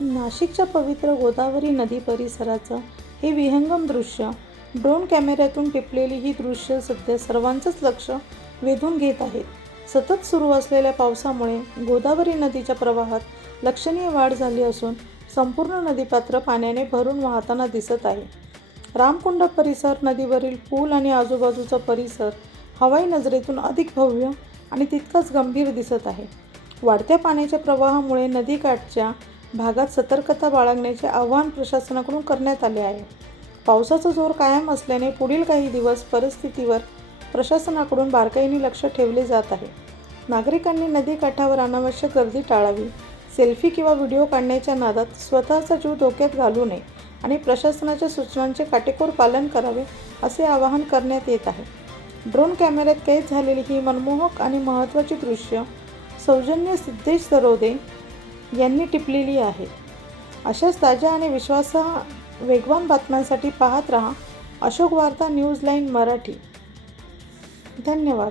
नाशिकच्या पवित्र गोदावरी नदी परिसराचं हे विहंगम दृश्य, ड्रोन कॅमेऱ्यातून टिपलेली ही दृश्य सध्या सर्वांचंच लक्ष वेधून घेत आहेत. सतत सुरू असलेल्या पावसामुळे गोदावरी नदीच्या प्रवाहात लक्षणीय वाढ झाली असून संपूर्ण नदीपात्र पाण्याने भरून वाहताना दिसत आहे. रामकुंड परिसर, नदीवरील पूल आणि आजूबाजूचा परिसर हवाई नजरेतून अधिक भव्य आणि तितकाच गंभीर दिसत आहे. वाढत्या पाण्याच्या प्रवाहामुळे नदीकाठच्या भागात सतर्कता बाळगण्याचे आवाहन प्रशासनाकडून करण्यात आले आहे. पावसाचा जोर कायम असल्याने पुढील काही दिवस परिस्थितीवर प्रशासनाकडून बारकाईने लक्ष ठेवले जात आहे. नागरिकांनी नदीकाठावर अनावश्यक गर्दी टाळावी, सेल्फी किंवा व्हिडिओ काढण्याच्या नादात स्वतःचा जीव धोक्यात घालू नये आणि प्रशासनाच्या सूचनांचे काटेकोर पालन करावे असे आवाहन करण्यात येत आहे. ड्रोन कॅमेऱ्यात कैद झालेली ही मनमोहक आणि महत्त्वाची दृश्य सौजन्य सिद्धेश दरोदे यांनी टिपलेली आहे. अशाच ताज्या आणि विश्वासार्ह वेगवान बातम्यांसाठी पाहत रहा अशोक वार्ता न्यूज लाईन मराठी. धन्यवाद.